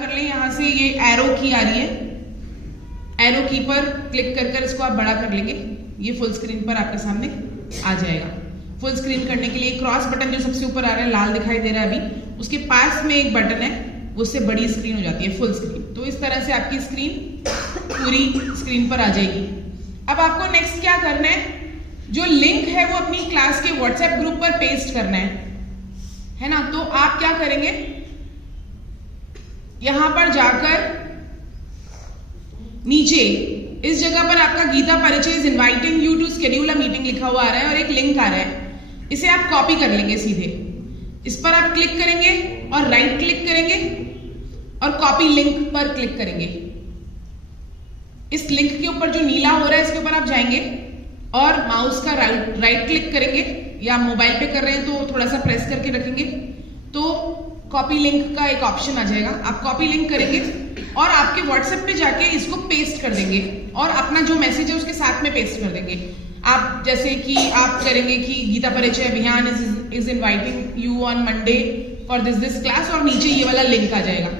कर लें, यहाँ से ये एरो की आ रही है, एरो की पर क्लिक कर इसको आप बड़ा कर लेंगे, ये फुल स्क्रीन पर आपके सामने आ जाएगा। फुल स्क्रीन करने के लिए क्रॉस बटन जो सबसे ऊपर आ रहा है, लाल दिखाई दे रहा है अभी, उसके पास में एक बटन है, उससे बड़ी स्क्रीन हो जाती है, फुल स्क्रीन। तो इस तरह से आपकी स्क्रीन पूरी स्क्रीन पर आ जाएगी। अब आपको नेक्स्ट क्या करना है, जो लिंक है वो अपनी क्लास के व्हाट्सएप ग्रुप पर पेस्ट करना है ना। तो आप क्या करेंगे, यहां पर जाकर नीचे इस जगह पर आपका Geeta Parichay is inviting you to schedule a meeting लिखा हुआ आ रहा है और एक लिंक आ रहा है, इसे आप कॉपी कर लेंगे सीधे। इस पर आप क्लिक करेंगे और राइट क्लिक करेंगे और कॉपी लिंक पर क्लिक करेंगे। इस लिंक के ऊपर जो नीला हो रहा है इसके ऊपर आप जाएंगे और माउस का राइट क्लिक करेंगे, या मोबाइल पे कर रहे हैं तो थोड़ा सा प्रेस करके रखेंगे तो कॉपी लिंक का एक ऑप्शन आ जाएगा। आप कॉपी लिंक करेंगे और आपके व्हाट्सएप पे जाके इसको पेस्ट कर देंगे और अपना जो मैसेज है उसके साथ में पेस्ट कर देंगे। आप जैसे कि आप करेंगे कि गीता परिचय अभियान is inviting you on Monday for this class, और नीचे ये वाला लिंक आ जाएगा।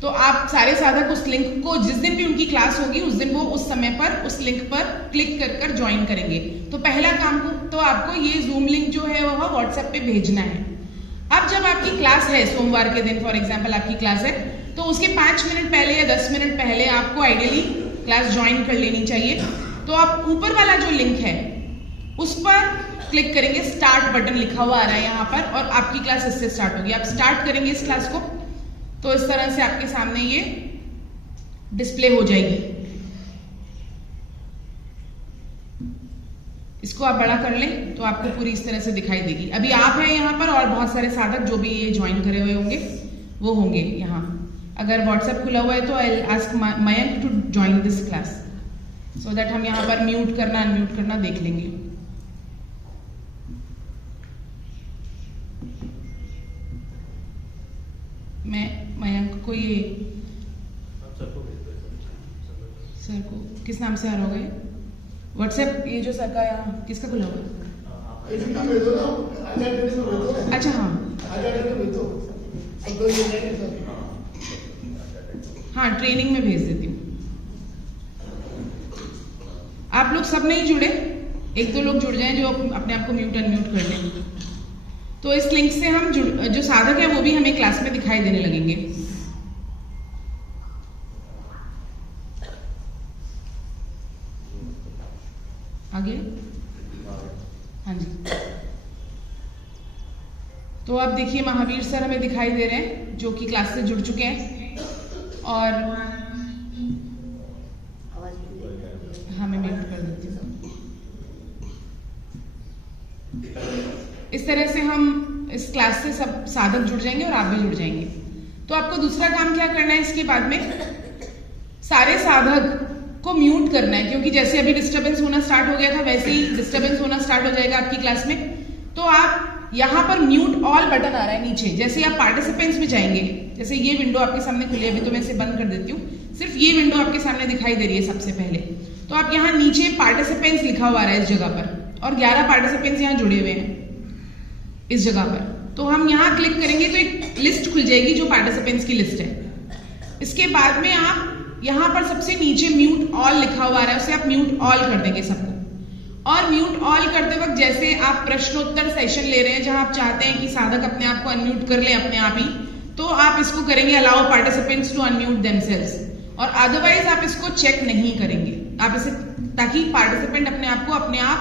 तो आप सारे साधक उस लिंक को, जिस दिन भी उनकी क्लास होगी उस दिन वो उस समय पर उस लिंक पर क्लिक कर ज्वाइन करेंगे। तो पहला काम तो आपको ये जूम लिंक जो है वह व्हाट्सएप पे भेजना है। अब जब आपकी क्लास है सोमवार के दिन, फॉर एग्जाम्पल आपकी क्लास है, तो उसके 5 मिनट पहले या 10 मिनट पहले आपको आइडियली क्लास ज्वाइन कर लेनी चाहिए। तो आप ऊपर वाला जो लिंक है उस पर क्लिक करेंगे, स्टार्ट बटन लिखा हुआ आ रहा है यहाँ पर, और आपकी क्लास इससे स्टार्ट होगी। आप स्टार्ट करेंगे इस क्लास को तो इस तरह से आपके सामने ये डिस्प्ले हो जाएगी। इसको आप बड़ा कर लें तो आपको पूरी इस तरह से दिखाई देगी। अभी आप हैं यहाँ पर और बहुत सारे साधक जो भी ये ज्वाइन करे हुए होंगे वो होंगे यहाँ। अगर व्हाट्सएप खुला हुआ है तो I ask Mayank to join this class so that हम यहाँ पर म्यूट करना अनम्यूट करना देख लेंगे। मैं मयंक को ये सर को किस नाम से आ रहा होगा व्हाट्सएप, ये जो सर का यहाँ किसका खुला हुआ है? अच्छा हाँ ट्रेनिंग में भेज देती हूँ। आप लोग सब नहीं जुड़े, 1-2 लोग जुड़ जाएं जो अपने आप को म्यूट अनम्यूट कर लें। तो इस लिंक से हम जो साधक है वो भी हमें क्लास में दिखाई देने लगेंगे। आगे हाँ जी। तो अब देखिए महावीर सर हमें दिखाई दे रहे हैं जो कि क्लास से जुड़ चुके हैं, और हमें म्यूट कर देती हूँ। इस तरह से हम इस क्लास से सब साधक जुड़ जाएंगे और आप भी जुड़ जाएंगे। तो आपको दूसरा काम क्या करना है, इसके बाद में सारे साधक को म्यूट करना है, क्योंकि जैसे अभी डिस्टरबेंस होना स्टार्ट हो गया था वैसे ही डिस्टरबेंस होना स्टार्ट हो जाएगा आपकी क्लास में। तो आप यहाँ पर म्यूट ऑल बटन आ रहा है नीचे, जैसे आप पार्टिसिपेंट्स में जाएंगे, जैसे ये विंडो आपके सामने खुली है, अभी तो मैं इसे बंद कर देती हूँ, सिर्फ ये विंडो आपके सामने दिखाई दे रही है सबसे पहले। तो आप यहाँ नीचे पार्टिसिपेंट्स लिखा हुआ आ रहा है इस जगह पर, और 11 पार्टिसिपेंट्स यहाँ जुड़े हुए हैं इस जगह पर। तो हम यहाँ क्लिक करेंगे तो एक लिस्ट खुल जाएगी जो पार्टिसिपेंट्स की लिस्ट है। इसके बाद में आप यहाँ पर सबसे नीचे म्यूट ऑल लिखा हुआ आ रहा है, उसे आप म्यूट ऑल कर देंगे सबको। और म्यूट ऑल करते वक्त जैसे आप प्रश्नोत्तर सेशन ले रहे हैं जहां आप चाहते हैं कि साधक अपने आप को अनम्यूट कर ले अपने आप ही, तो आप इसको करेंगे allow participants to unmute themselves, और अदरवाइज आप इसको चेक नहीं करेंगे आप इसे, ताकि पार्टिसिपेंट अपने आप को अपने आप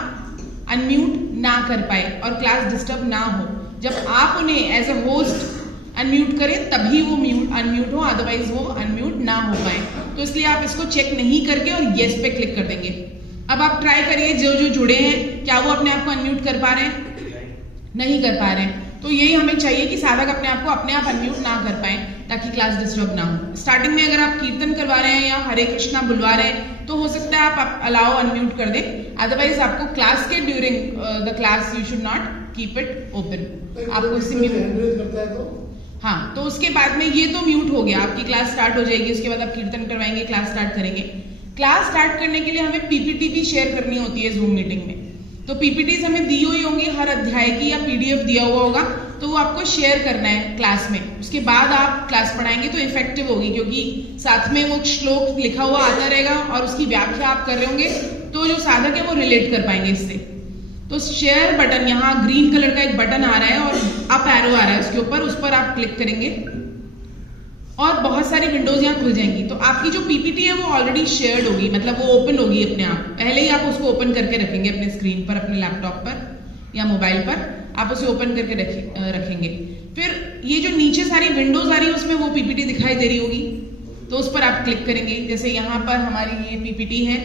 अनम्यूट ना कर पाए और क्लास डिस्टर्ब ना हो। जब आप उन्हें एज अ होस्ट अनम्यूट करें तभी वो अनम्यूट हो, अदरवाइज वो अनम्यूट ना हो पाए। तो इसलिए आप इसको चेक नहीं करके और येस पे क्लिक कर देंगे। अब आप ट्राई करिए जो जो जुड़े हैं क्या वो अपने आप को अनम्यूट कर पा रहे हैं? नहीं कर पा रहे हैं। तो यही हमें चाहिए कि साधक अपने आप को अपने आप अनम्यूट ना कर पाए ताकि क्लास डिस्टर्ब ना हो। स्टार्टिंग में अगर आप कीर्तन करवा रहे हैं या हरे कृष्णा बुलवा रहे हैं तो हो सकता है आप अलाउ अनम्यूट कर दें, अदरवाइज आपको क्लास के during the class you should not keep it open, आपको इसे म्यूट करता है तो हाँ। तो उसके बाद में ये तो म्यूट हो गया, आपकी क्लास स्टार्ट हो जाएगी, उसके बाद आप कीर्तन करवाएंगे, क्लास स्टार्ट करेंगे। क्लास स्टार्ट करने के लिए हमें पीपीटी भी शेयर करनी होती है जूम मीटिंग में। तो पीपीटीज हमें दी हुई होंगी हर अध्याय की, या पीडीएफ दिया हुआ होगा, तो वो आपको शेयर करना है क्लास में। उसके बाद आप क्लास पढ़ाएंगे तो इफेक्टिव होगी, क्योंकि साथ में वो श्लोक लिखा हुआ आता रहेगा और उसकी व्याख्या आप कर रहे होंगे, तो जो साधक है वो रिलेट कर पाएंगे इससे। तो शेयर बटन, यहाँ ग्रीन कलर का एक बटन आ रहा है और अप एरो आ रहा है उसके ऊपर, उस पर आप क्लिक करेंगे और बहुत सारी विंडोज यहाँ खुल जाएंगी। तो आपकी जो पीपीटी है वो ऑलरेडी शेयर्ड होगी, मतलब वो ओपन होगी अपने आप। पहले ही आप उसको ओपन करके रखेंगे अपने स्क्रीन पर, अपने लैपटॉप पर या मोबाइल पर आप उसे ओपन करके रखेंगे। फिर ये जो नीचे सारी विंडोज आ रही है उसमें वो पीपीटी दिखाई दे रही होगी, तो उस पर आप क्लिक करेंगे। जैसे यहाँ पर हमारी ये पीपीटी है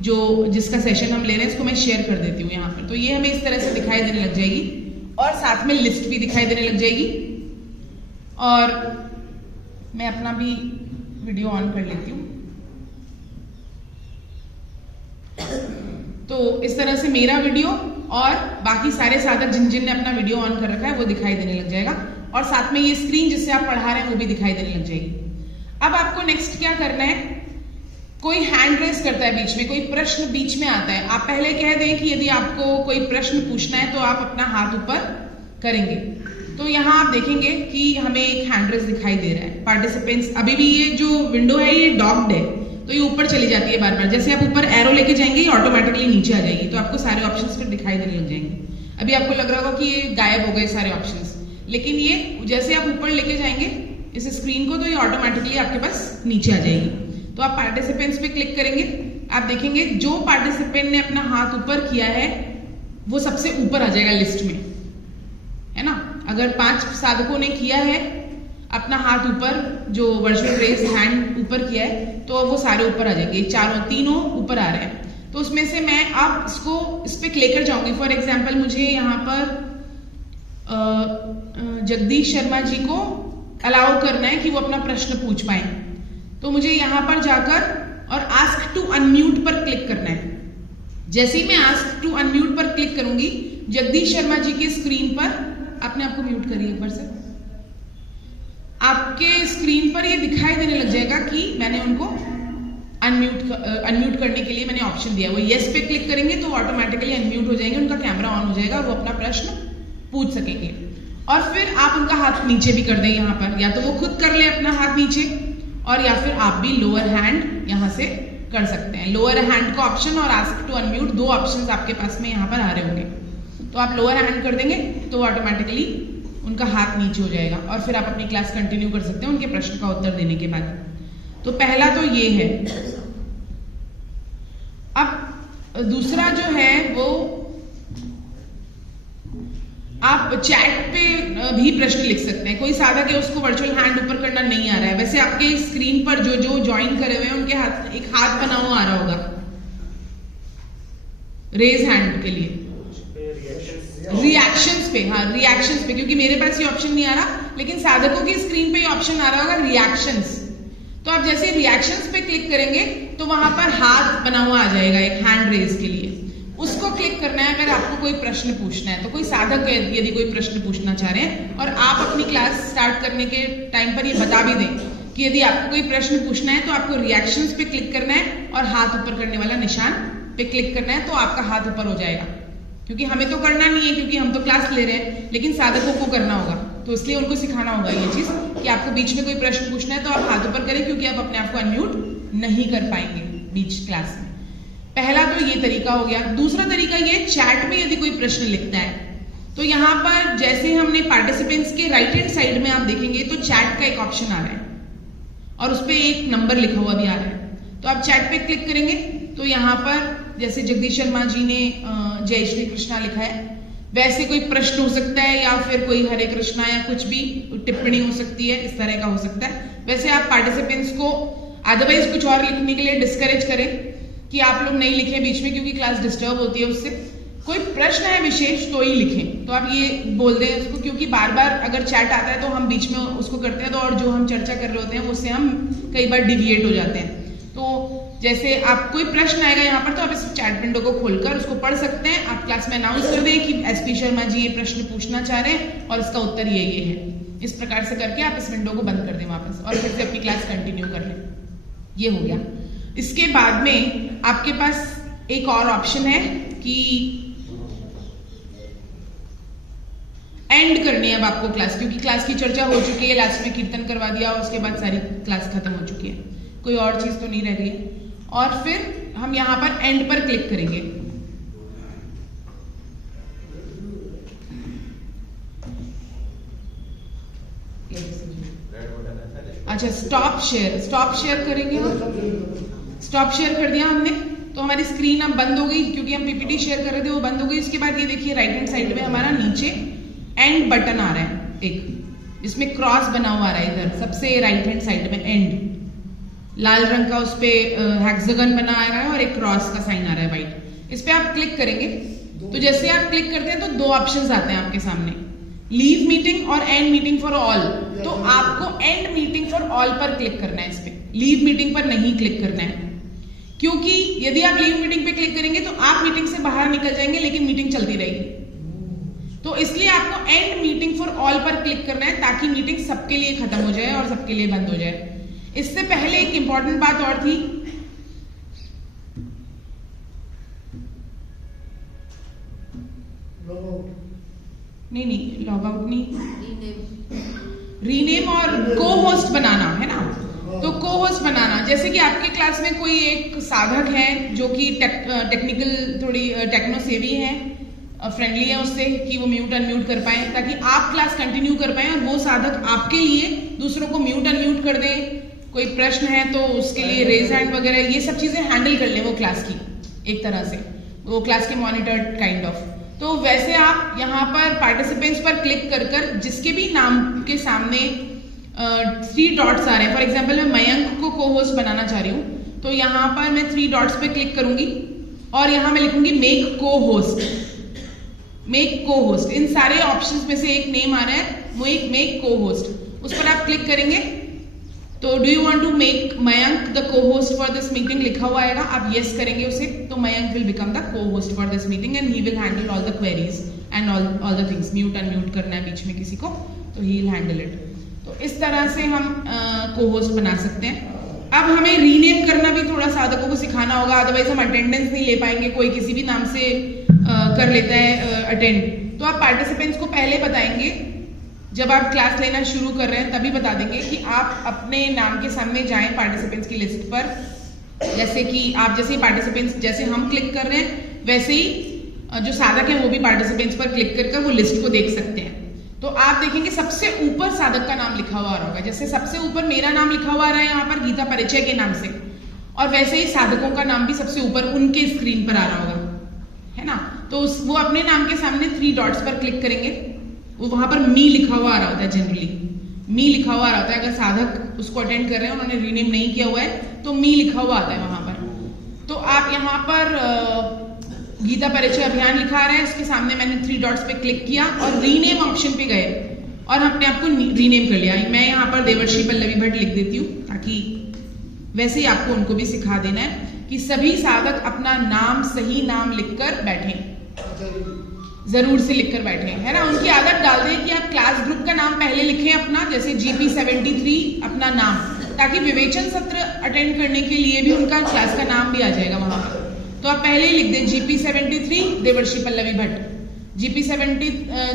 जो जिसका सेशन हम ले रहे हैं, इसको मैं शेयर कर देती हूँ यहाँ पर। तो ये हमें इस तरह से दिखाई देने लग जाएगी और साथ में लिस्ट भी दिखाई देने लग जाएगी। और मैं अपना भी वीडियो ऑन कर लेती हूँ। तो इस तरह से मेरा वीडियो और बाकी सारे साधक जिन जिन ने अपना वीडियो ऑन कर रखा है वो दिखाई देने लग जाएगा, और साथ में ये स्क्रीन जिससे आप पढ़ा रहे हैं वो भी दिखाई देने लग जाएगी। अब आपको नेक्स्ट क्या करना है, कोई हैंड रेस करता है बीच में, कोई प्रश्न बीच में आता है, आप पहले कह दें कि यदि आपको कोई प्रश्न पूछना है तो आप अपना हाथ ऊपर करेंगे। तो यहाँ आप देखेंगे कि हमें एक हैंड रेस दिखाई दे रहा है। पार्टिसिपेंट्स, अभी भी ये जो विंडो है ये डॉक्ड है, तो ये ऊपर चली जाती है बार बार। जैसे आप ऊपर एरो लेके जाएंगे ये ऑटोमेटिकली नीचे आ जाएगी, तो आपको सारे ऑप्शंस फिर दिखाई देने लग जाएंगे। अभी आपको लग रहा होगा कि ये गायब हो गए सारे ऑप्शंस, लेकिन ये जैसे आप ऊपर लेके जाएंगे इस स्क्रीन को तो ये ऑटोमेटिकली आपके पास नीचे आ जाएगी। तो आप पार्टिसिपेंट्स पे क्लिक करेंगे, आप देखेंगे जो पार्टिसिपेंट ने अपना हाथ ऊपर किया है वो सबसे ऊपर आ जाएगा लिस्ट में, है ना। अगर 5 साधकों ने किया है अपना हाथ ऊपर, जो वर्चुअल रेज हैंड ऊपर किया है, तो वो सारे ऊपर आ जाएंगे, तीनों ऊपर आ रहे हैं। तो उसमें से मैं अब इस पे लेकर जाऊंगी। फॉर एग्जांपल मुझे यहाँ पर जगदीश शर्मा जी को अलाउ करना है कि वो अपना प्रश्न पूछ पाए, तो मुझे यहाँ पर जाकर और आस्क टू अनम्यूट पर क्लिक करना है। जैसे ही मैं आस्क टू अनम्यूट पर क्लिक करूंगी, जगदीश शर्मा जी के स्क्रीन पर, अपने आप को म्यूट करिए एक बार से, आपके स्क्रीन पर ये दिखाई देने लग जाएगा कि मैंने उनको अनम्यूट करने के लिए मैंने ऑप्शन दिया। वो यस पे क्लिक करेंगे तो ऑटोमेटिकली अनम्यूट हो जाएंगे, उनका कैमरा ऑन हो जाएगा, वो अपना प्रश्न पूछ सकेंगे। और फिर आप उनका हाथ नीचे भी कर दें यहाँ पर, या तो वो खुद कर ले अपना हाथ नीचे, और या फिर आप भी लोअर हैंड यहाँ से कर सकते हैं। लोअर हैंड का ऑप्शन और आस्क टू अनम्यूट, 2 ऑप्शंस आपके पास में यहाँ पर आ रहे होंगे। तो आप लोअर हैंड कर देंगे तो ऑटोमेटिकली उनका हाथ नीचे हो जाएगा, और फिर आप अपनी क्लास कंटिन्यू कर सकते हैं उनके प्रश्न का उत्तर देने के बाद। तो पहला तो ये है। अब दूसरा जो है वो आप चैट पे भी प्रश्न लिख सकते हैं। कोई साधक है उसको वर्चुअल हैंड ऊपर करना नहीं आ रहा है, वैसे आपके स्क्रीन पर जो ज्वाइन करे हुए हैं उनके हाथ एक हाथ बना हुआ आ रहा होगा रेज हैंड के लिए, रिएक्शंस पे। हाँ, रिएक्शंस पे, क्योंकि मेरे पास ये ऑप्शन नहीं आ रहा, लेकिन साधकों की स्क्रीन पे ये ऑप्शन आ रहा होगा रिएक्शंस। तो आप जैसे रिएक्शंस पे क्लिक करेंगे तो वहां पर हाथ बना हुआ आ जाएगा एक हैंड रेज के लिए, उसको क्लिक करना है अगर आपको कोई प्रश्न पूछना है। तो कोई साधक यदि कोई प्रश्न पूछना चाह रहे हैं और आप अपनी क्लास स्टार्ट करने के टाइम पर ये बता भी दें कि यदि आपको कोई प्रश्न पूछना है तो आपको रिएक्शंस पे क्लिक करना है और हाथ ऊपर करने वाला निशान पे क्लिक करना है, तो आपका हाथ ऊपर हो जाएगा। क्योंकि हमें तो करना नहीं है, क्योंकि हम तो क्लास ले रहे हैं, लेकिन साधकों को करना होगा, तो इसलिए उनको सिखाना होगा ये चीज कि आपको बीच में कोई प्रश्न पूछना है तो आप हाथ ऊपर करें, क्योंकि आप अपने आप को अनम्यूट नहीं कर पाएंगे बीच क्लास में। पहला तो ये तरीका हो गया। दूसरा तरीका ये, चैट में यदि कोई प्रश्न लिखता है तो यहाँ पर जैसे हमने पार्टिसिपेंट्स के राइट हैंड साइड में आप देखेंगे तो चैट का एक ऑप्शन आ रहा है और उस पर एक नंबर लिखा हुआ भी आ रहा है। तो आप चैट पे क्लिक करेंगे तो यहाँ पर जैसे जगदीश शर्मा जी ने जय श्री कृष्णा लिखा है, वैसे कोई प्रश्न हो सकता है या फिर कोई हरे कृष्णा या कुछ भी टिप्पणी हो सकती है, इस तरह का हो सकता है। वैसे आप पार्टिसिपेंट्स को अदरवाइज कुछ और लिखने के लिए डिस्करेज करें कि आप लोग नहीं लिखें बीच में, क्योंकि क्लास डिस्टर्ब होती है उससे। कोई प्रश्न है विशेष तो ही लिखें, तो आप ये बोल दें उसको, क्योंकि बार बार अगर चैट आता है तो हम बीच में उसको करते हैं तो और जो हम चर्चा कर रहे होते हैं उससे हम कई बार डिविएट हो जाते हैं। तो जैसे आप कोई प्रश्न आएगा यहाँ पर तो आप इस चैट विंडो को खोलकर उसको पढ़ सकते हैं। आप क्लास में अनाउंस कर दें कि एसपी शर्मा जी ये प्रश्न पूछना चाह रहे हैं और इसका उत्तर ये है। इस प्रकार से करके आप इस विंडो को बंद कर दें वापस और फिर से अपनी क्लास कंटिन्यू कर लें। ये हो गया। इसके बाद में आपके पास एक और ऑप्शन है कि एंड करनी है अब आपको क्लास, क्योंकि क्लास की चर्चा हो चुकी है, लास्ट में कीर्तन करवा दिया और उसके बाद सारी क्लास खत्म हो चुकी है, कोई और चीज तो नहीं रह रही है। और फिर हम यहाँ पर एंड पर क्लिक करेंगे। अच्छा, स्टॉप शेयर करेंगे हम। स्टॉप शेयर कर दिया हमने, तो हमारी स्क्रीन अब बंद हो गई, क्योंकि हम पीपीटी शेयर कर रहे थे वो बंद हो गई। उसके बाद ये देखिए राइट हैंड साइड में हमारा नीचे एंड बटन आ रहा है, एक जिसमें क्रॉस बना हुआ आ रहा है, इधर सबसे राइट हैंड साइड में एंड लाल रंग का उस पे हेक्सागन बना आ रहा है और एक क्रॉस का साइन आ रहा है व्हाइट। इस पे आप क्लिक करेंगे तो जैसे आप क्लिक करते हैं तो दो ऑप्शंस आते हैं आपके सामने, लीव मीटिंग और एंड मीटिंग फॉर ऑल। तो आपको एंड मीटिंग फॉर ऑल पर क्लिक करना है, इस पे लीव मीटिंग पर नहीं क्लिक करना है, क्योंकि यदि आप लीव मीटिंग पे क्लिक करेंगे तो आप मीटिंग से बाहर निकल जाएंगे लेकिन मीटिंग चलती रहेगी। तो इसलिए आपको एंड मीटिंग फॉर ऑल पर क्लिक करना है ताकि मीटिंग सबके लिए खत्म हो जाए और सबके लिए बंद हो जाए। इससे पहले एक इंपॉर्टेंट बात और थी, नहीं लॉग आउट नहीं, रीनेम और को होस्ट बनाना है ना। तो को होस्ट बनाना, जैसे कि आपके क्लास में कोई एक साधक है जो कि टेक्निकल थोड़ी टेक्नो सेवी है, फ्रेंडली है उससे कि वो म्यूट अनम्यूट कर पाए ताकि आप क्लास कंटिन्यू कर पाए, और वो साधक आपके लिए दूसरों को म्यूट अनम्यूट कर दे, कोई प्रश्न है तो उसके लिए रेज हैंड वगैरह ये सब चीजें हैंडल कर ले वो क्लास की, एक तरह से वो क्लास के मॉनिटर काइंड ऑफ। तो वैसे आप यहाँ पर पार्टिसिपेंट्स पर क्लिक कर कर जिसके भी नाम के सामने 3 डॉट्स आ रहे हैं, फॉर एग्जाम्पल मैं मयंक को को होस्ट बनाना चाह रही हूँ, तो यहाँ पर मैं 3 डॉट्स पे क्लिक करूंगी और यहाँ मैं लिखूंगी मेक को होस्ट। मेक को होस्ट, इन सारे ऑप्शंस में से एक नेम आ रहा है मेक को होस्ट, उस पर आप क्लिक करेंगे तो do you want to make Mayank the co host for this meeting लिखा हुआ आएगा, आप यस करेंगे उसे, तो Mayank will become the co host for this meeting and he will handle all the queries and all the things. Mute unmute करना है बीच में किसी को तो ही विल हैंडल इट। तो इस तरह से हम को होस्ट बना सकते हैं। अब हमें रीनेम करना भी थोड़ा साधकों को सिखाना होगा, अदरवाइज हम अटेंडेंस नहीं ले पाएंगे, कोई किसी भी नाम से कर लेता है अटेंड। तो आप पार्टिसिपेंट्स को पहले बताएंगे, जब आप क्लास लेना शुरू कर रहे हैं तभी बता देंगे कि आप अपने नाम के सामने जाएं पार्टिसिपेंट्स की लिस्ट पर, जैसे कि आप जैसे ही पार्टिसिपेंट्स जैसे हम क्लिक कर रहे हैं वैसे ही जो साधक है वो भी पार्टिसिपेंट्स पर क्लिक कर वो लिस्ट को देख सकते हैं। तो आप देखेंगे सबसे ऊपर साधक का नाम लिखा हुआ आ रहा होगा, जैसे सबसे ऊपर मेरा नाम लिखा हुआ आ रहा है यहाँ पर गीता परिचय के नाम से, और वैसे ही साधकों का नाम भी सबसे ऊपर उनके स्क्रीन पर आ रहा होगा, है ना। तो वो अपने नाम के सामने 3 डॉट्स पर क्लिक करेंगे, वो वहां पर मी लिखा हुआ आ रहा होता है, जनरली मी लिखा हुआ आ रहा होता है। अगर साधक उसको अटेंड कर रहे हैं, उन्होंने रीनेम नहीं किया हुआ है तो मी लिखा हुआ आता है वहां पर। तो आप यहाँ पर गीता परिचय अभियान लिखा आ रहा है, उसके सामने मैंने 3 डॉट्स पे क्लिक किया और रीनेम ऑप्शन पे गए और अपने आप को रीनेम कर लिया। मैं यहाँ पर देवर्षि पल्लवी भट्ट लिख देती हूँ ताकि वैसे ही आपको उनको भी सिखा देना है कि सभी साधक अपना नाम सही नाम लिखकर बैठे, जरूर से लिखकर बैठे, है ना। उनकी आदत डाल दें कि आप क्लास ग्रुप का नाम पहले लिखें अपना, जैसे GP73 अपना नाम, ताकि विवेचन सत्र अटेंड करने के लिए भी उनका क्लास का नाम भी आ जाएगा वहां पर। तो आप पहले ही लिख दें GP73 देवर्षि पल्लवी भट्ट,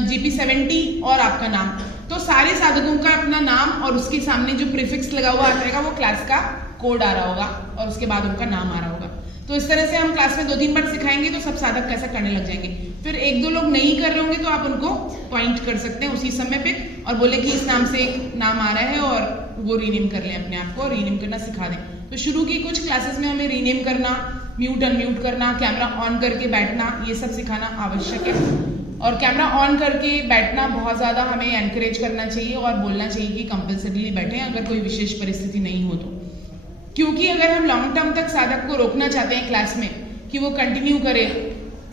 GP70 और आपका नाम। तो सारे साधकों का अपना नाम और उसके सामने जो प्रीफिक्स लगा हुआ आ जाएगा वो क्लास का कोड आ रहा होगा और उसके बाद उनका नाम आ रहा होगा। तो इस तरह से हम क्लास में 2-3 बार सिखाएंगे तो सब साधक कैसा करने लग जाएंगे। फिर 1-2 लोग नहीं कर रहे होंगे तो आप उनको पॉइंट कर सकते हैं उसी समय पे और बोले कि इस नाम से एक नाम आ रहा है और वो रीनेम कर लें अपने आप को, रीनेम करना सिखा दें। तो शुरू की कुछ क्लासेस में हमें रीनेम करना, म्यूट अनम्यूट करना, कैमरा ऑन करके बैठना, ये सब सिखाना आवश्यक है। और कैमरा ऑन करके बैठना बहुत ज्यादा हमें एनकरेज करना चाहिए और बोलना चाहिए कि कंपल्सरीली बैठें अगर कोई विशेष परिस्थिति नहीं हो तो, क्योंकि अगर हम लॉन्ग टर्म तक साधक को रोकना चाहते हैं क्लास में कि वो कंटिन्यू करे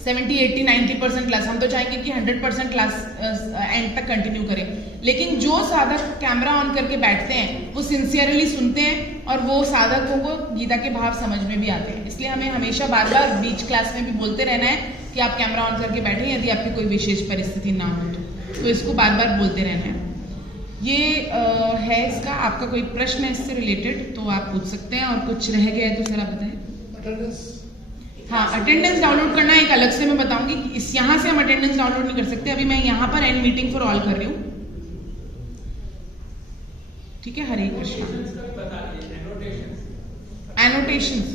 70, 80, 90% क्लास, हम तो चाहेंगे कि 100% क्लास एंड तक कंटिन्यू करें। लेकिन जो साधक कैमरा ऑन करके बैठते हैं वो सिंसियरली सुनते हैं और वो साधकों को गीता के भाव समझ में भी आते हैं। इसलिए हमें हमेशा बार बार बीच क्लास में भी बोलते रहना है कि आप कैमरा ऑन करके बैठें यदि आपकी कोई विशेष परिस्थिति ना हो तो इसको बार बार बोलते रहना है। ये है इसका। आपका कोई प्रश्न है इससे रिलेटेड तो आप पूछ सकते हैं, और कुछ रह गया है तो सर आप बताएं। हाँ, अटेंडेंस डाउनलोड करना एक अलग से मैं बताऊंगी। इस यहाँ से हम अटेंडेंस डाउनलोड नहीं कर सकते। अभी मैं यहाँ पर एंड मीटिंग फॉर ऑल कर रही हूँ। ठीक है, हरे कृष्णा। एनोटेशंस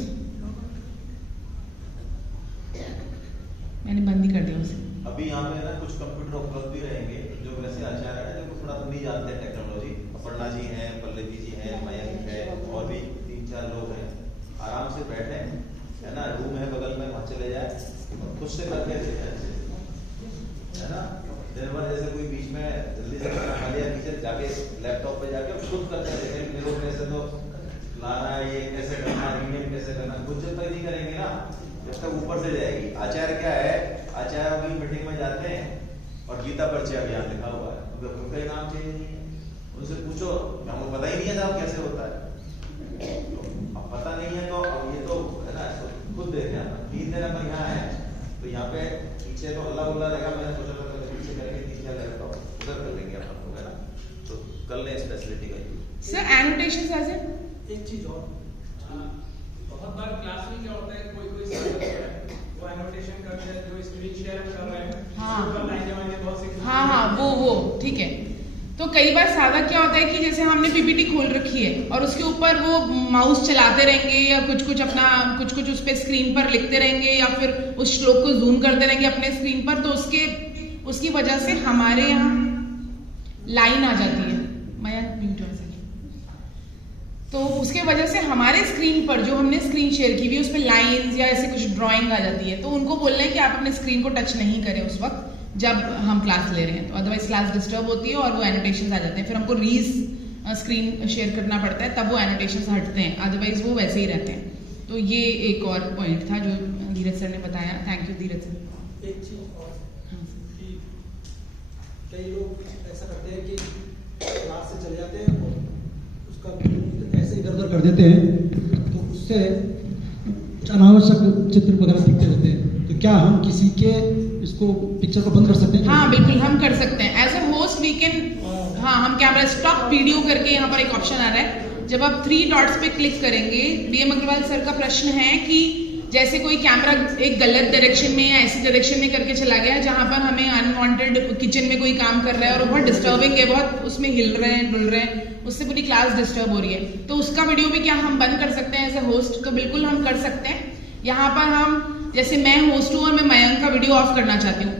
मैंने बंद ही कर दिया उसे। अभी यहाँ पे ना कुछ कंप्यूटर उपलब्ध भी रहेंगे जो वैसे आचार्य है जो थोड़ा नहीं जानते हैं टेक्नोलॉजी। अपर्णा जी हैं, पल्लवी जी हैं, मयंक है और भी 3-4 लोग हैं। आराम से बैठे है ना, रूम है बगल में, वहां चले जाए और खुद से करके देखें, है ना। दिन भर जैसे कोई बीच में जल्दी से खाना खा लिया, नीचे जाके लैपटॉप पे जाके खुद करके देखें कि लोग कैसे तो लाना है, ये कैसे करना है, ईमेल कैसे करना है। खुद जब तक नहीं करेंगे ना जब तक ऊपर से जाएगी। आचार्य क्या है, आचार्य की मीटिंग में जाते हैं और गीता परिचय अभियान लिखा हुआ है, तो उनका नाम चाहिए नहीं है। उनसे पूछो, हमको पता ही नहीं है साहब कैसे होता है। अब पता नहीं है तो अब ये तो है ना, तो खुद देखें। 3 दिन अपन यहाँ है तो यहाँ पे पीछे तो अल्लाह उल्लाह रहेगा। मैंने सोचा था पीछे करेंगे 3-4 लैपटॉप उधर कर लेंगे अपन को, है ना। तो कर लें इस फैसिलिटी का यूज। सर एनोटेशन ऐसे एक चीज और, बहुत बार क्लास में क्या होता है, कोई साथी है वो एनोटेशन करते हैं, जो स्क्रीन शेयर कर रहे हैं, हाँ लाइनें वाइनें बहुत सी, हाँ वो ठीक है। तो कई बार सादा क्या होता है कि जैसे हमने पीपीटी खोल रखी है और उसके ऊपर वो माउस चलाते रहेंगे या कुछ उस पे स्क्रीन पर लिखते रहेंगे या फिर उस श्लोक को जूम करते रहेंगे अपने स्क्रीन पर, तो उसकी वजह से हमारे यहाँ लाइन आ जाती है। मैं म्यूट हो सके तो उसके वजह से हमारे स्क्रीन पर जो हमने स्क्रीन शेयर की हुई है उस पर लाइंस या ऐसे कुछ ड्राइंग आ जाती है। तो उनको बोलना है कि आप अपने स्क्रीन को टच नहीं करें उस वक्त जब हम क्लास ले रहे हैं, तो अदरवाइज क्लास डिस्टर्ब होती है और वो एनोटेशंस आ जाते हैं। फिर हमको स्क्रीन शेयर करना पड़ता है, तब वो एनोटेशंस हटते हैं, अदरवाइज वो वैसे ही रहते हैं। तो ये एक और पॉइंट था जो धीरज सर ने बताया। Thank you Dheeraj sir. एक चीज और कि कई लोग ऐसा करते हैं कि क्लास से चले जाते हैं और उसका ऐसे इधर उधर कर देते हैं, तो उससे अनावश्यक चित्र वगैरह दिखते रहते हैं। तो क्या हम किसी के इसको पिक्चर को बंद कर सकते हैं? हाँ बिल्कुल हम कर सकते हैं। As a host we can, हाँ हम कैमरा स्टॉप वीडियो करके यहाँ पर एक ऑप्शन आ रहा है। जब आप 3 डॉट्स पे क्लिक करेंगे, डीएम अग्रवाल सर का प्रश्न है कि जैसे कोई कैमरा एक गलत डायरेक्शन में या ऐसी डायरेक्शन में करके चला गया जहां पर हमें अनवांटेड किचन में कोई काम कर रहा है और बहुत डिस्टर्बिंग है, बहुत उसमें हिल रहे हैं डुल रहे हैं, उससे पूरी क्लास डिस्टर्ब हो रही है, तो उसका वीडियो भी क्या हम बंद कर सकते हैं एज ए होस्ट? तो बिल्कुल हम कर सकते हैं। यहाँ पर हम जैसे मैं होस्ट हूँ और मैं मयंक का वीडियो ऑफ करना चाहती हूँ,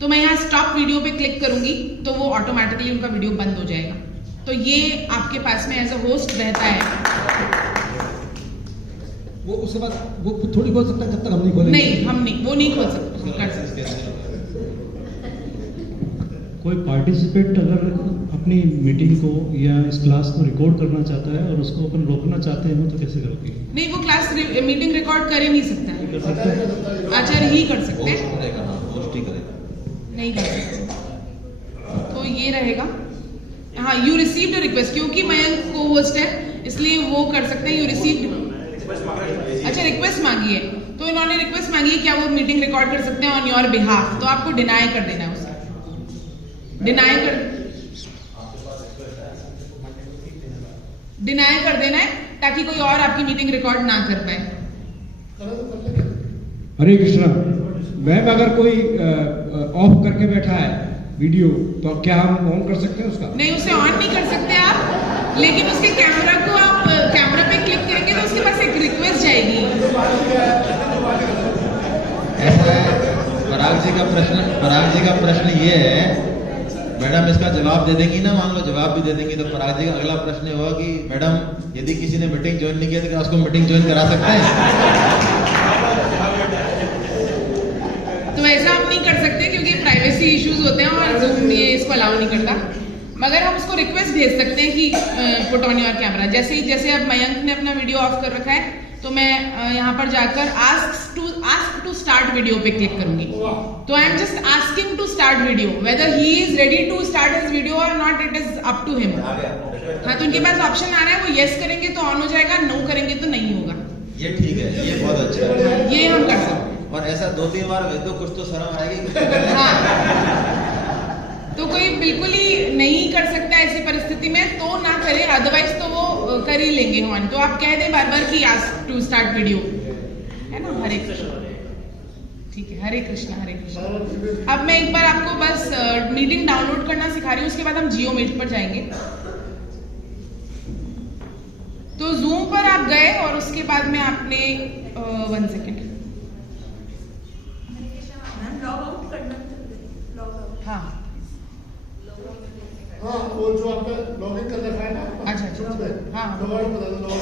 तो मैं यहाँ स्टॉप वीडियो पे क्लिक करूंगी तो वो ऑटोमेटिकली उनका वीडियो बंद हो जाएगा। तो ये आपके पास में एज ए होस्ट रहता है। वो उसके बाद वो थोड़ी खोल सकता है जब तक हम नहीं खोलेंगे। नहीं, हम नहीं, वो नहीं खोल सकते, हम कर सकते। कोई पार्टिसिपेंट अगर अपनी मीटिंग को या इस क्लास को रिकॉर्ड करना चाहता है और उसको अपन रोकना चाहते हैं तो कैसे करोगे? नहीं, वो क्लास मीटिंग रिकॉर्ड कर ही नहीं सकता है, कर सकते हैं, आचार्य ही कर सकते हैं, होस्ट ही करेगा, नहीं कर सकते। तो ये रहेगा। हाँ, यू रिसीव्ड अ रिक्वेस्ट, क्योंकि मयंक को होस्ट है इसलिए वो कर सकते हैं। यू रिसीव्ड, अच्छा रिक्वेस्ट मांगी है, तो इन्होंने रिक्वेस्ट मांगी है क्या वो मीटिंग रिकॉर्ड कर सकते हैं ऑन योर बिहाफ, तो आपको डिनाई कर देना है, उसे डिनाई कर देना है ताकि कोई और आपकी मीटिंग रिकॉर्ड ना कर पाए। हरे कृष्णा। मैम अगर कोई ऑफ करके बैठा है वीडियो तो क्या हम ऑन कर सकते हैं उसका? नहीं, उसे ऑन नहीं कर सकते आप, लेकिन उसके कैमरा को आप कैमरा पे क्लिक करेंगे तो उसके पास एक रिक्वेस्ट जाएगी। ऐसा है, पराग जी का प्रश्न ये है, मैडम इसका जवाब दे देंगी ना, मान लो जवाब भी दे देंगी तो पराग जी का अगला प्रश्न होगा कि मैडम यदि किसी ने मीटिंग ज्वाइन नहीं किया तो क्या उसको मीटिंग ज्वाइन करा सकते हैं? तो ऐसा हम नहीं कर सकते क्योंकि प्राइवेसी इश्यूज होते हैं और Zoom ये इसको अलाउ नहीं करता, मगर हम उसको रिक्वेस्ट भेज सकते हैं कि पुट ऑन योर कैमरा। जैसे अब मयंक ने अपना वीडियो ऑफ कर रखा है तो मैं यहाँ पर जाकर आस्क टू स्टार्ट वीडियो पे क्लिक करूंगी, तो I am just asking to start video, whether he is ready to start his video और not, it is up to him. हाँ, तो उनके पास ऑप्शन आ रहा है, वो यस करेंगे तो ऑन हो जाएगा, नो करेंगे तो नहीं होगा। ये ठीक है, ये बहुत अच्छा है, ये हम कर सकते हैं। और ऐसा 2-3 बार भेज दो, कुछ तो शर्म आएगी। हाँ, तो कोई बिल्कुल ही नहीं कर सकता ऐसी परिस्थिति में तो ना करे, अदरवाइज तो वो कर ही लेंगे। तो आप कह दें बार बार कि आस्क टू स्टार्ट वीडियो, है ना। हरे कृष्ण। ठीक है, हरे कृष्णा हरे कृष्णा। अब मैं एक बार आपको बस मीटिंग डाउनलोड करना सिखा रही हूँ, उसके बाद हम जियो मीट पर जाएंगे। तो जूम पर आप गए और उसके बाद में आपने 1 सेकेंड, लॉग आउट करना, लॉग आउट। हाँ हाँ, वो जो आपका लॉगिन कर रखा है ना, अच्छा, अच्छा, हाँ। लॉग आउट बता दो, लॉग आउट।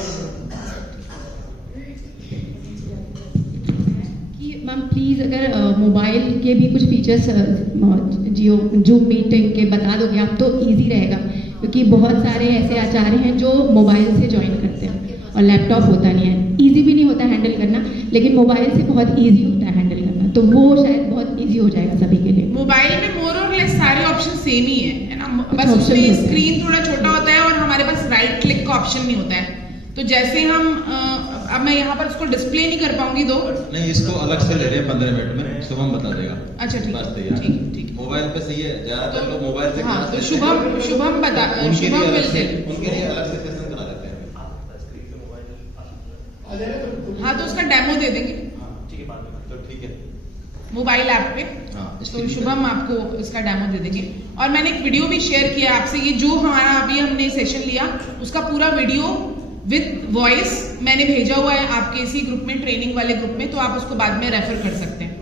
कि मैम प्लीज़ अगर मोबाइल के भी कुछ फीचर्स जियो जूम मीटिंग के बता दोगे आप तो इजी रहेगा, क्योंकि बहुत सारे ऐसे आचार्य हैं जो मोबाइल से ज्वाइन करते हैं और लैपटॉप होता नहीं है, इजी भी नहीं होता हैंडल करना, लेकिन मोबाइल से बहुत इजी होता है हैंडल करना, तो वो शायद बहुत इजी हो जाएगा सभी के लिए। मोबाइल में मोर और लेस सारे ऑप्शन सेम ही है ना, बस option उसमें होते हैं। स्क्रीन थोड़ा छोटा होता है और हमारे पास राइट क्लिक का ऑप्शन नहीं होता है। तो जैसे हम अब मैं यहाँ पर उसको डिस्प्ले नहीं कर पाऊंगी दो। नहीं, इसको अलग से ले रहे हैं 15 मिनट में, शुभम बता देगा। अच्छा ठीक बस है, तैयार। ठीक है, ठीक है। मोबाइल पे सही है, ज्यादातर लोग मोबाइल से हाँ, क्लास तो लेते शुभम बता, हैं। उनके शुभम लिए अलग विल से से। उनके लिए अलग से सेशन करा देते हैं। आ जाएगा तो हाँ, तो उसका डेमो दे देंगे ठीक है, बाद में तो ठीक है। मोबाइल ऐप पे। हाँ, तो शुभम आपको इसका डेमो दे देंगे। और मैंने एक वीडियो भी शेयर किया आपसे, ये जो हमारा अभी हमने सेशन लिया उसका पूरा वीडियो विद वॉइस मैंने भेजा हुआ है आपके इसी ग्रुप में, ट्रेनिंग वाले ग्रुप में, तो आप उसको बाद में रेफर कर सकते हैं,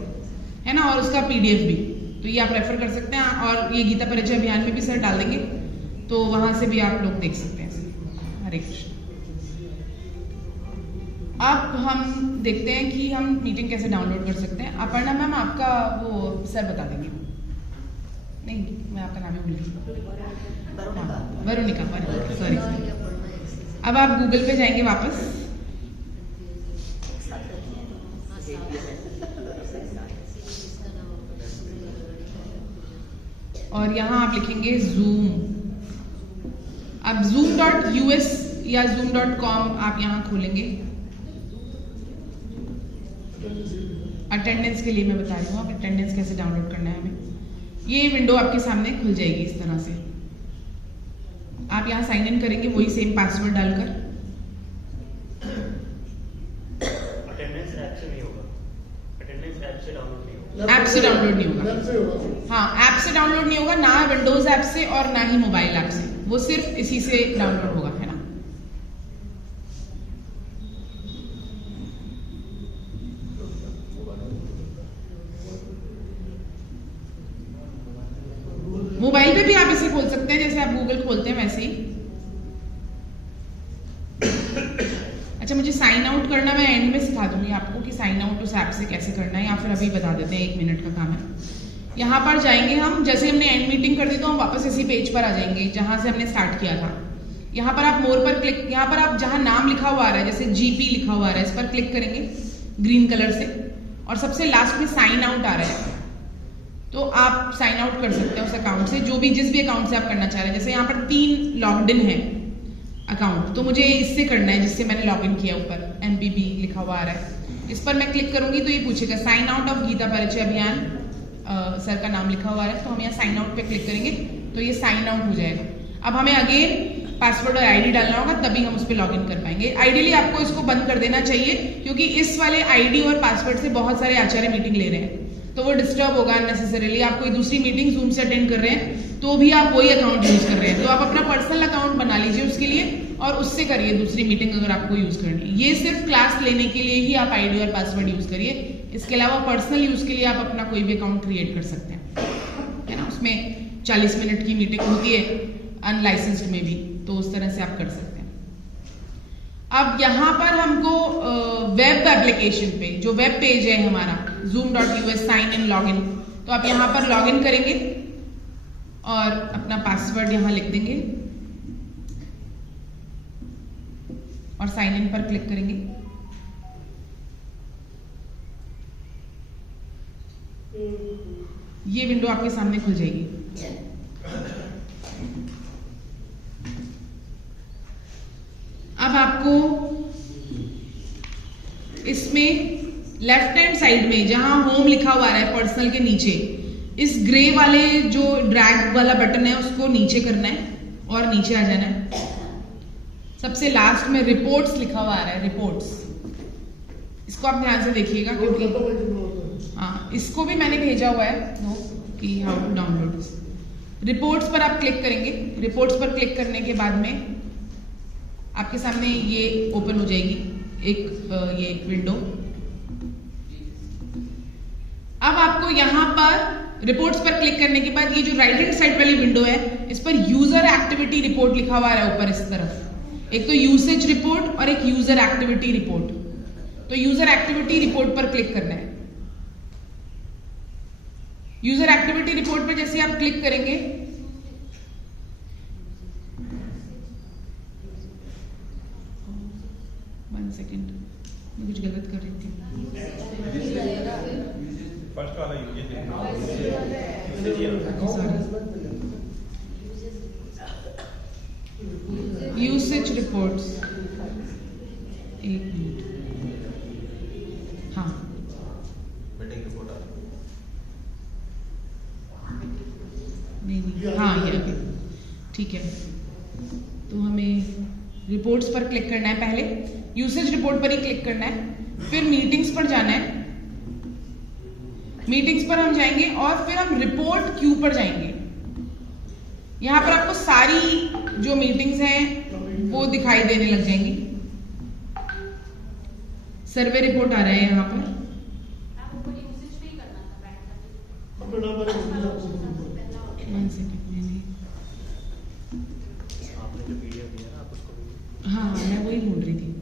है ना, और उसका PDF भी, तो ये आप रेफर कर सकते हैं। और ये गीता परिचय अभियान में भी सर डाल देंगे, तो वहां से भी आप लोग देख सकते हैं। हरे कृष्ण। अब हम देखते हैं कि हम मीटिंग कैसे डाउनलोड कर सकते हैं। अपर्णा मैम आपका वो सर बता देंगे। नहीं, मैं आपका नाम ही भूल गई। वरुणिका, सॉरी। अब आप गूगल पे जाएंगे वापस, और यहाँ आप लिखेंगे जूम। अब zoom.us या zoom.com आप यहाँ खोलेंगे। अटेंडेंस के लिए मैं बता रही हूँ, आप अटेंडेंस कैसे डाउनलोड करना है हमें। ये विंडो आपके सामने खुल जाएगी इस तरह से। आप यहाँ साइन इन करेंगे वही सेम पासवर्ड डालकर। अटेंडेंस ऐप से नहीं होगा, अटेंडेंस ऐप से डाउनलोड नहीं होगा। ऐप से डाउनलोड नहीं होगा। ऐप से होगा। हाँ, ऐप से डाउनलोड नहीं होगा, ना विंडोज ऐप से और ना ही मोबाइल ऐप से, वो सिर्फ इसी से डाउनलोड होगा, है ना। मोबाइल पे भी आप इसे खोल सकते हैं, जैसे आप गूगल खोलते हैं वैसे ही। अच्छा, मुझे साइन आउट करना मैं एंड में सिखा दूंगी आपको कि साइन आउट उस ऐप से कैसे करना है, या फिर अभी बता देते हैं, 1 मिनट का काम है। यहाँ पर जाएंगे हम, जैसे हमने एंड मीटिंग कर दी तो हम वापस इसी पेज पर आ जाएंगे जहां से हमने स्टार्ट किया था। यहाँ पर आप मोर पर क्लिक, यहाँ पर आप जहां नाम लिखा हुआ आ रहा है, जैसे GP लिखा हुआ आ रहा है, इस पर क्लिक करेंगे ग्रीन कलर से, और सबसे लास्ट में साइन आउट आ रहा है, तो आप साइन आउट कर सकते हैं उस अकाउंट से, जो भी जिस भी अकाउंट से आप करना चाह रहे हैं। जैसे यहाँ पर 3 लॉग्ड इन है अकाउंट, तो मुझे इससे करना है जिससे मैंने लॉग इन किया, ऊपर NPB लिखा हुआ आ रहा है। इस पर मैं क्लिक करूंगी तो ये पूछेगा साइन आउट ऑफ गीता परिचय अभियान, सर का नाम लिखा हुआ है, तो हम यहाँ साइन आउट पे क्लिक करेंगे तो ये साइन आउट हो जाएगा। अब हमें अगेन पासवर्ड और ID डालना होगा, तभी हम उस पर लॉग इन कर पाएंगे। आइडियली आपको इसको बंद कर देना चाहिए, क्योंकि इस वाले ID और पासवर्ड से बहुत सारे आचार्य मीटिंग ले रहे हैं, तो वो डिस्टर्ब होगा अननेसेसरीली। आप कोई दूसरी मीटिंग जूम से अटेंड कर रहे हैं तो भी आप वही अकाउंट यूज कर रहे हैं, तो आप अपना पर्सनल अकाउंट बना लीजिए उसके लिए, और उससे करिए दूसरी मीटिंग अगर आपको यूज करनी है। ये सिर्फ क्लास लेने के लिए ही आप ID और पासवर्ड यूज करिए, इसके अलावा पर्सनल यूज के लिए आप अपना कोई भी अकाउंट क्रिएट कर सकते हैं, है ना। उसमें 40 मिनट की मीटिंग होती है अनलाइसेंस्ड में भी, तो उस तरह से आप कर सकते हैं। अब यहाँ पर हमको वेब एप्लीकेशन पे, जो वेब पेज है हमारा zoom.us sign in log in, तो आप यहाँ पर लॉग इन करेंगे और अपना पासवर्ड यहाँ लिख देंगे और साइन इन पर क्लिक करेंगे। ये विंडो आपके सामने खुल जाएगी। अब आपको इसमें लेफ्ट हैंड साइड में जहां होम लिखा हुआ है पर्सनल के नीचे, इस ग्रे वाले जो ड्रैग वाला बटन है उसको नीचे करना है और नीचे आ जाना है। सबसे लास्ट में रिपोर्ट्स लिखा हुआ आ रहा है, रिपोर्ट्स, इसको आप ध्यान से देखिएगा क्योंकि हाँ, इसको भी मैंने भेजा हुआ है नो कि how to download this. Reports पर आप क्लिक करेंगे। रिपोर्ट्स पर क्लिक करने के बाद में आपके सामने ये ओपन हो जाएगी ये विंडो। अब आपको यहाँ पर रिपोर्ट्स पर क्लिक करने के बाद ये जो राइट हैंड साइड वाली विंडो है इस पर यूजर एक्टिविटी रिपोर्ट लिखा हुआ है ऊपर इस तरफ। एक तो यूसेज रिपोर्ट और एक यूजर एक्टिविटी रिपोर्ट। तो यूजर एक्टिविटी रिपोर्ट पर क्लिक करना है। यूजर एक्टिविटी रिपोर्ट पर जैसे आप क्लिक करेंगे वन सेकेंड, मैं कुछ गलत कर रही थी। फर्स्ट वाला यूसेज रिपोर्ट्स, एक मिनट, हाँ मीटिंग रिपोर्ट नहीं हाँ ये अभी ठीक है। तो हमें रिपोर्ट्स पर क्लिक करना है। पहले यूसेज रिपोर्ट पर ही क्लिक करना है, फिर मीटिंग्स पर जाना है। मीटिंग्स पर हम जाएंगे और फिर हम रिपोर्ट क्यू पर जाएंगे। यहां पर आपको सारी जो मीटिंग्स हैं वो दिखाई देने लग जाएंगी। सर्वे रिपोर्ट आ रहा है यहाँ पर। अपना नंबर वन सेकेंड, आपने जो पीडीएफ दिया ना आप उसको हाँ मैं वही ढूंढ रही थी।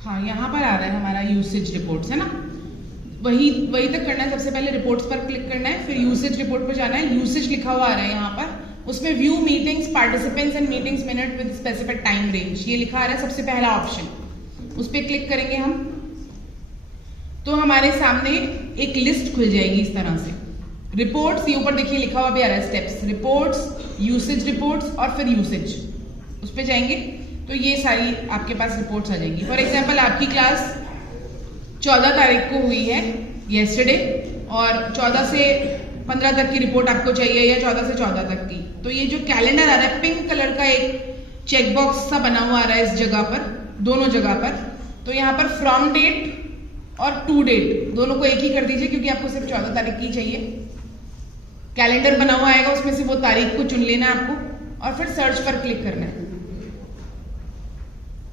हाँ यहाँ पर आ रहा है हमारा यूसेज रिपोर्ट्स है ना, वही तक करना है। सबसे पहले रिपोर्ट्स पर क्लिक करना है, फिर यूसेज रिपोर्ट पर जाना है। यूसेज लिखा हुआ आ रहा है यहाँ पर, उसमें view meetings participants and meetings minute with specific time range, ये लिखा आ रहा है सबसे पहला ऑप्शन। उस पर क्लिक करेंगे हम तो हमारे सामने एक लिस्ट खुल जाएगी इस तरह से। रिपोर्ट्स, ये ऊपर देखिए लिखा हुआ भी आ रहा है स्टेप्स, रिपोर्ट्स, यूसेज रिपोर्ट्स और फिर यूसेज। उस पर जाएंगे तो ये सारी आपके पास रिपोर्ट्स आ जाएंगी। फॉर एग्जाम्पल आपकी क्लास 14 तारीख को हुई है येस्टरडे, और 14 से 15 तक की रिपोर्ट आपको चाहिए या 14 से 14 तक की। तो ये जो कैलेंडर आ रहा है पिंक कलर का एक चेकबॉक्स सा बना हुआ आ रहा है इस जगह पर, दोनों जगह पर। तो यहाँ पर फ्रॉम डेट और टू डेट दोनों को एक ही कर दीजिए क्योंकि आपको सिर्फ 14 तारीख की चाहिए। कैलेंडर बना हुआ आएगा, उसमें से वो तारीख को चुन लेना है आपको और फिर सर्च पर क्लिक करना है।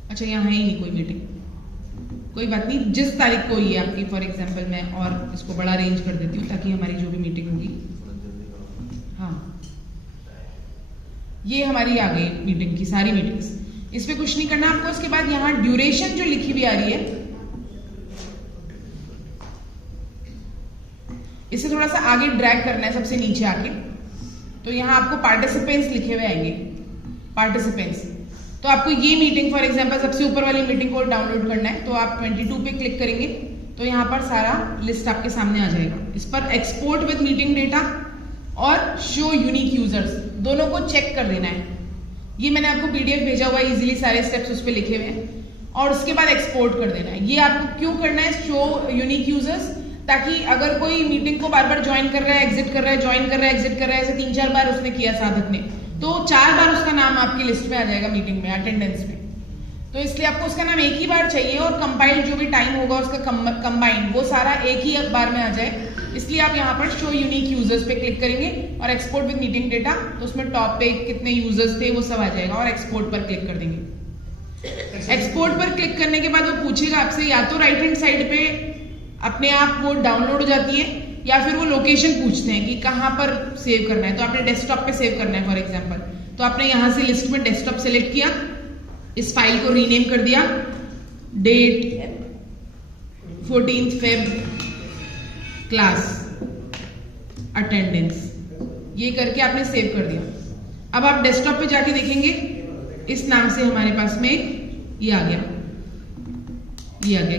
अच्छा यहाँ है ही नहीं कोई मीटिंग, कोई बात नहीं, जिस तारीख को ये आपकी, फॉर एग्जांपल मैं और इसको बड़ा अरेंज कर देती हूँ ताकि हमारी जो भी मीटिंग होगी, हाँ ये हमारी आ गई मीटिंग की सारी मीटिंग्स। इस पे कुछ नहीं करना आपको। उसके बाद यहाँ ड्यूरेशन जो लिखी हुई आ रही है, इसे थोड़ा सा आगे ड्रैग करना है सबसे नीचे आके। तो यहाँ आपको पार्टिसिपेंट्स लिखे हुए आएंगे, पार्टिसिपेंट्स। तो आपको ये मीटिंग फॉर एग्जांपल सबसे ऊपर वाली मीटिंग को डाउनलोड करना है, तो आप 22 पे क्लिक करेंगे तो यहाँ पर सारा लिस्ट आपके सामने आ जाएगा। इस पर एक्सपोर्ट विद मीटिंग डेटा और शो यूनिक यूजर्स दोनों को चेक कर देना है। ये मैंने आपको पीडीएफ भेजा हुआ है, इजीली सारे स्टेप्स उस पर लिखे हुए हैं। और उसके बाद एक्सपोर्ट कर देना है। ये आपको क्यों करना है, शो यूनिक यूजर्स, ताकि अगर कोई मीटिंग को बार बार ज्वाइन कर रहा है, एग्जिट कर रहा है, ज्वाइन कर रहा है, एग्जिट कर रहा है, ऐसे 3-4 बार उसने किया साधक ने, तो 4 बार उसका नाम आपकी लिस्ट में आ जाएगा मीटिंग में, अटेंडेंस में। तो इसलिए आपको उसका नाम एक ही बार चाहिए और कंपाइल जो भी टाइम होगा उसका कंबाइंड वो सारा एक ही बार में आ जाए। इसलिए आप यहाँ पर शो यूनिक यूजर्स पे क्लिक करेंगे और एक्सपोर्ट विद मीटिंग डेटा, तो उसमें टॉप पे कितने यूजर्स थे वो सब आ जाएगा और एक्सपोर्ट पर क्लिक कर देंगे। एक्सपोर्ट पर क्लिक करने के बाद वो पूछेगा आपसे, या तो राइट हैंड साइड पे अपने आप वो डाउनलोड हो जाती है या फिर वो लोकेशन पूछते हैं कि कहाँ पर सेव करना है। तो आपने डेस्कटॉप पे सेव करना है फॉर एग्जांपल, तो आपने यहाँ से लिस्ट में डेस्कटॉप सेलेक्ट किया, इस फाइल को रीनेम कर दिया, डेट 14 Feb क्लास अटेंडेंस, ये करके आपने सेव कर दिया। अब आप डेस्कटॉप पे जाके देखेंगे इस नाम से हमारे पास में एक ये आ गया, ये आ गया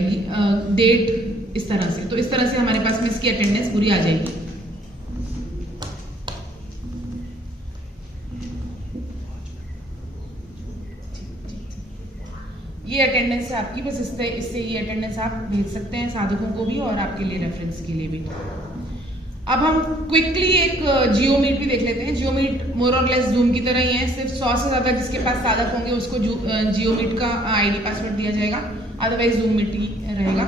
डेट इस तरह से। तो इस तरह से हमारे पास में इसकी अटेंडेंस पूरी आ जाएगी। ये अटेंडेंस है आपकी, बस इससे ये अटेंडेंस आप भेज सकते हैं साधकों को भी और आपके लिए रेफरेंस के लिए भी। अब हम क्विकली एक जियो मीट भी देख लेते हैं। जियो मीट मोर और लेस जूम की तरह ही है, सिर्फ 100 से ज्यादा जिसके पास साधक होंगे उसको जियो मीट का आईडी पासवर्ड दिया जाएगा, अदरवाइज जूम मीट ही रहेगा।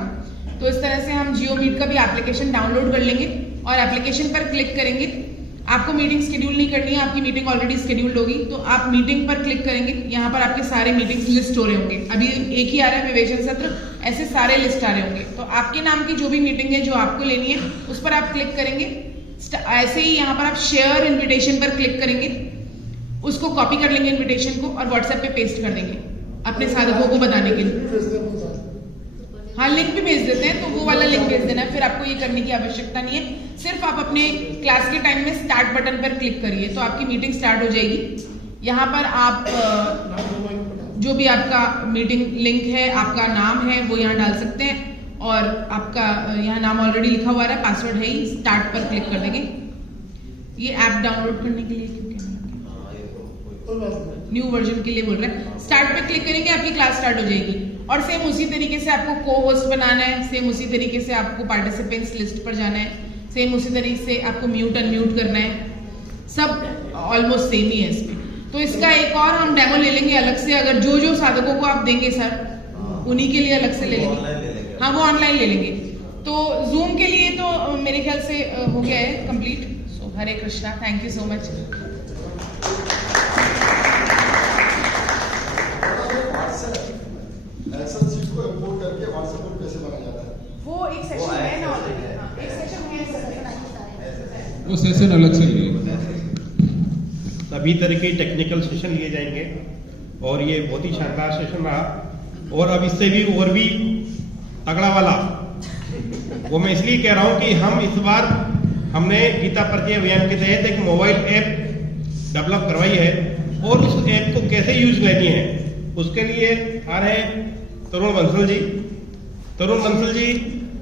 तो इस तरह से हम जियो मीट का भी एप्लीकेशन डाउनलोड कर लेंगे और एप्लीकेशन पर क्लिक करेंगे। आपको मीटिंग शेड्यूल नहीं करनी है, आपकी मीटिंग ऑलरेडी शेड्यूल्ड होगी, तो आप मीटिंग पर क्लिक करेंगे। यहाँ पर आपके सारे मीटिंग्स लिस्ट हो रहे होंगे। अभी एक ही आ रहा है विवेचन सत्र, ऐसे सारे लिस्ट आ रहे होंगे। तो आपके नाम की जो भी मीटिंग है जो आपको लेनी है उस पर आप क्लिक करेंगे। ऐसे ही यहाँ पर आप शेयर इन्विटेशन पर क्लिक करेंगे, उसको कॉपी कर लेंगे इन्विटेशन को और व्हाट्सएप पे पेस्ट कर देंगे अपने साधकों को बताने के लिए। हाँ, लिंक भी भेज देते हैं, तो वो वाला लिंक भेज देना है, फिर आपको ये करने की आवश्यकता नहीं है। सिर्फ आप अपने क्लास के टाइम में स्टार्ट बटन पर क्लिक करिए तो आपकी मीटिंग स्टार्ट हो जाएगी। यहाँ पर आप जो भी आपका मीटिंग लिंक है, आपका नाम है, वो यहाँ डाल सकते हैं और आपका यहाँ नाम ऑलरेडी लिखा हुआ है, पासवर्ड है ही, स्टार्ट पर क्लिक कर देंगे। ये ऐप डाउनलोड करने के लिए न्यू वर्जन के लिए बोल रहे हैं, स्टार्ट पे क्लिक करेंगे, आपकी क्लास स्टार्ट हो जाएगी। और सेम उसी तरीके से आपको को होस्ट बनाना है, सेम उसी तरीके से आपको पार्टिसिपेंट्स लिस्ट पर जाना है, सेम उसी तरीके से आपको म्यूट अनम्यूट करना है, सब ऑलमोस्ट सेम ही है इसमें। तो इसका एक और हम डेमो ले लेंगे अलग से, अगर जो जो साधकों को आप देंगे सर उन्हीं के लिए अलग से ले लेंगे। हाँ, वो ऑनलाइन ले लेंगे। तो जूम के लिए तो मेरे ख्याल से हो गया है complete. So Hare Krishna, thank you so much. वो एक सेशन है ना ऑलरेडी, एक सेशन है, वो सेशन अलग से लिए। सभी तरह के टेक्निकल सेशन लिए जाएंगे और ये बहुत ही शानदार सेशन रहा। और अब इससे भी और भी तगड़ा वाला वो मैं इसलिए कह रहा हूँ कि हम इस बार हमने गीता परिचय अभियान के तहत एक मोबाइल ऐप डेवलप करवाई है और उस ऐप को कैसे यूज करनी है उसके लिए आ रहे हैं तरुण बंसल जी। तरुण बंसल जी